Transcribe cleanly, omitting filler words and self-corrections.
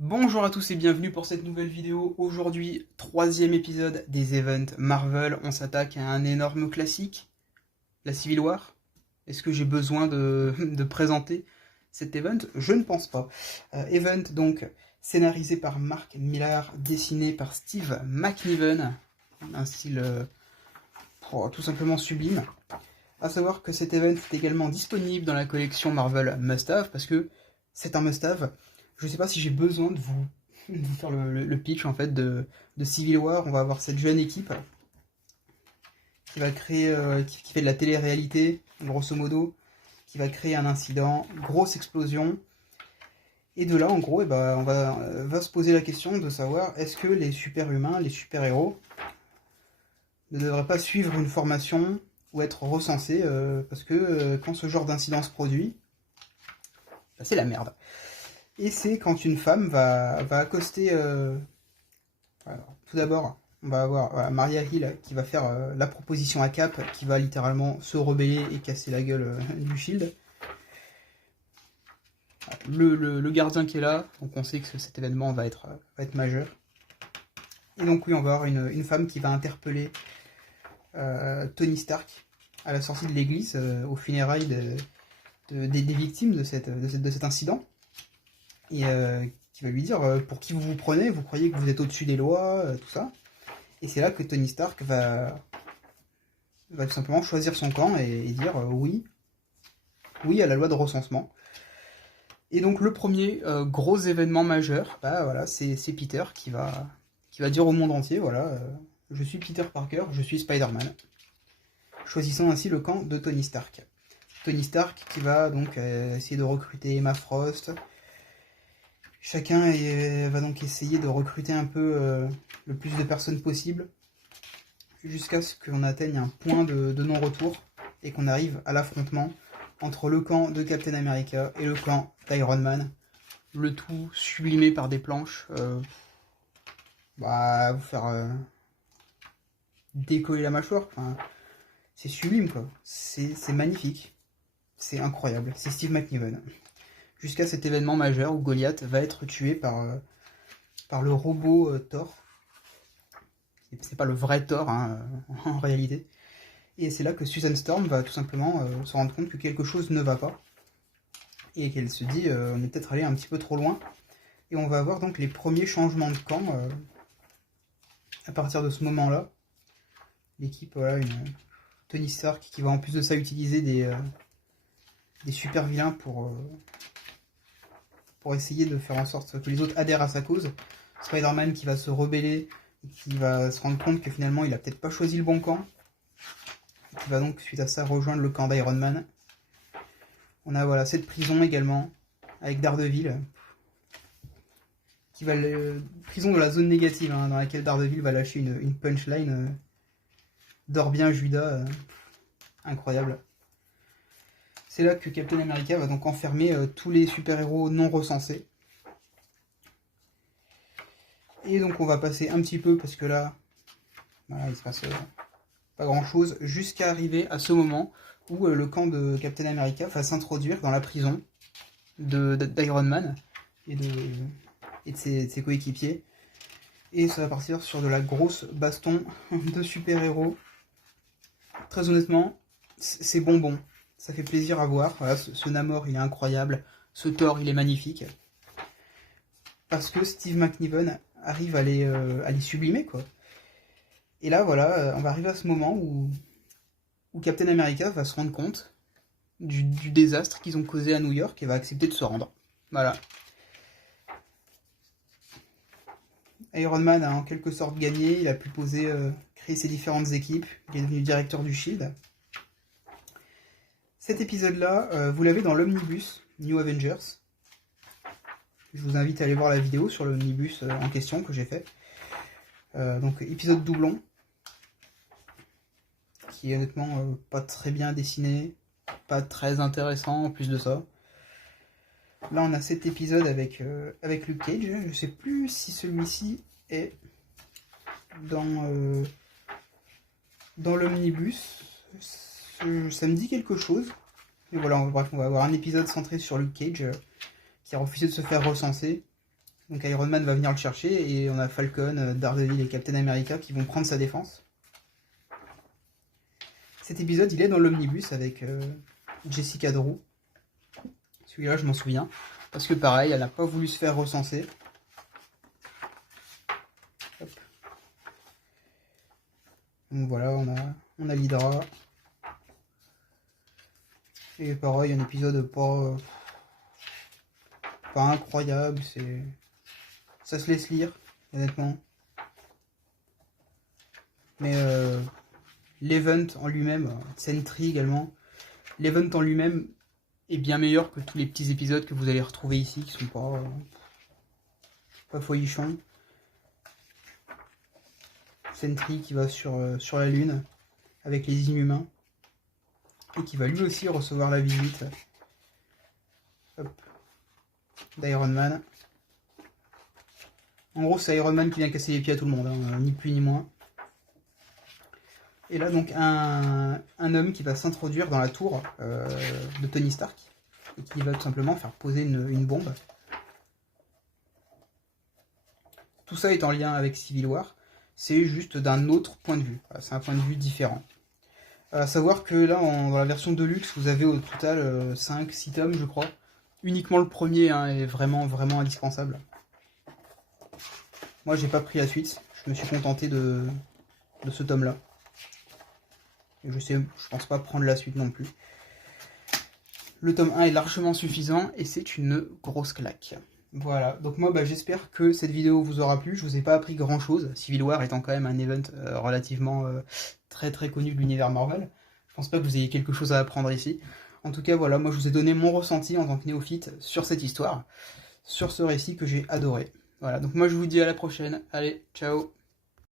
Bonjour à tous et bienvenue pour cette nouvelle vidéo. Aujourd'hui, troisième épisode des events Marvel. On s'attaque à un énorme classique, la Civil War. Est-ce que j'ai besoin de présenter cet event? Je ne pense pas. Event donc scénarisé par Mark Millar, dessiné par Steve McNiven, un style tout simplement sublime. A savoir que cet event est également disponible dans la collection Marvel Must Have parce que c'est un Must Have. Je ne sais pas si j'ai besoin de vous faire le pitch en fait de Civil War. On va avoir cette jeune équipe qui va créer, qui fait de la télé-réalité, grosso modo, qui va créer un incident, grosse explosion. Et de là, en gros, on va se poser la question de savoir est-ce que les super-humains, les super-héros, ne devraient pas suivre une formation ou être recensés parce que quand ce genre d'incident se produit, bah, c'est la merde. Et c'est quand une femme va accoster. Alors, tout d'abord, on va avoir voilà, Maria Hill qui va faire la proposition à Cap, qui va littéralement se rebeller et casser la gueule du Shield. Le gardien qui est là, donc on sait que cet événement va être majeur. Et donc oui, on va avoir une femme qui va interpeller Tony Stark à la sortie de l'église, aux funérailles des victimes de cet incident. Et qui va lui dire pour qui vous vous prenez, vous croyez que vous êtes au-dessus des lois, tout ça. Et c'est là que Tony Stark va tout simplement choisir son camp et dire oui à la loi de recensement. Et donc le premier gros événement majeur, bah voilà, c'est Peter qui va dire au monde entier, voilà, je suis Peter Parker, je suis Spider-Man, choisissant ainsi le camp de Tony Stark. Tony Stark qui va donc essayer de recruter Emma Frost. Chacun va donc essayer de recruter un peu le plus de personnes possible jusqu'à ce qu'on atteigne un point de non-retour et qu'on arrive à l'affrontement entre le camp de Captain America et le camp d'Iron Man. Le tout sublimé par des planches vous faire décoller la mâchoire. Enfin, c'est sublime quoi. C'est magnifique. C'est incroyable. C'est Steve McNiven. Jusqu'à cet événement majeur où Goliath va être tué par le robot Thor. C'est pas le vrai Thor hein, en réalité. Et c'est là que Susan Storm va tout simplement se rendre compte que quelque chose ne va pas. Et qu'elle se dit on est peut-être allé un petit peu trop loin. Et on va avoir donc les premiers changements de camp à partir de ce moment-là. L'équipe, voilà, Tony Stark qui va en plus de ça utiliser des super vilains pour essayer de faire en sorte que les autres adhèrent à sa cause. Spider-Man qui va se rebeller et qui va se rendre compte que finalement il a peut-être pas choisi le bon camp. Et qui va donc suite à ça rejoindre le camp d'Iron Man. On a voilà cette prison également avec Daredevil qui va prison de la zone négative hein, dans laquelle Daredevil va lâcher une punchline dors bien Judas incroyable. C'est là que Captain America va donc enfermer tous les super-héros non recensés. Et donc on va passer un petit peu parce que là voilà, il se passe pas grand chose jusqu'à arriver à ce moment où le camp de Captain America va s'introduire dans la prison d'Iron Man et de ses coéquipiers. Et ça va partir sur de la grosse baston de super-héros. Très honnêtement, c'est bonbon. Ça fait plaisir à voir. Voilà, ce Namor, il est incroyable. Ce Thor, il est magnifique. Parce que Steve McNiven arrive à les sublimer, quoi. Et là, voilà, on va arriver à ce moment où Captain America va se rendre compte du désastre qu'ils ont causé à New York et va accepter de se rendre. Voilà. Iron Man a en quelque sorte gagné, il a pu créer ses différentes équipes, il est devenu directeur du Shield. Cet épisode-là, vous l'avez dans l'Omnibus New Avengers. Je vous invite à aller voir la vidéo sur l'Omnibus en question que j'ai fait. Donc épisode doublon, qui est honnêtement pas très bien dessiné, pas très intéressant en plus de ça. Là on a cet épisode avec Luke Cage, je sais plus si celui-ci est dans l'omnibus, ça me dit quelque chose. Et voilà, bref, on va avoir un épisode centré sur Luke Cage qui a refusé de se faire recenser. Donc Iron Man va venir le chercher et on a Falcon, Daredevil et Captain America qui vont prendre sa défense. Cet épisode, il est dans l'omnibus avec Jessica Drew. Celui-là, je m'en souviens. Parce que pareil, elle n'a pas voulu se faire recenser. Hop. Donc voilà, on a l'Hydra. Et pareil, un épisode pas incroyable, ça se laisse lire, honnêtement. Mais l'event en lui-même, Sentry également, l'event en lui-même est bien meilleur que tous les petits épisodes que vous allez retrouver ici, qui sont pas folichons. Sentry qui va sur la Lune, avec les Inhumains, et qui va lui aussi recevoir la visite d'Iron Man. En gros, c'est Iron Man qui vient casser les pieds à tout le monde, hein, ni plus ni moins. Et là, donc, un homme qui va s'introduire dans la tour de Tony Stark, et qui va tout simplement faire poser une bombe. Tout ça est en lien avec Civil War, c'est juste d'un autre point de vue. C'est un point de vue différent. À savoir que là, dans la version Deluxe, vous avez au total 5-6 tomes, je crois. Uniquement le premier est vraiment, vraiment indispensable. Moi, j'ai pas pris la suite. Je me suis contenté de ce tome-là. Et je pense pas prendre la suite non plus. Le tome 1 est largement suffisant et c'est une grosse claque. Voilà, donc moi j'espère que cette vidéo vous aura plu. Je vous ai pas appris grand chose, Civil War étant quand même un event relativement très très connu de l'univers Marvel. Je pense pas que vous ayez quelque chose à apprendre ici. En tout cas voilà, moi je vous ai donné mon ressenti en tant que néophyte sur cette histoire, sur ce récit que j'ai adoré. Voilà, donc moi je vous dis à la prochaine, allez, ciao.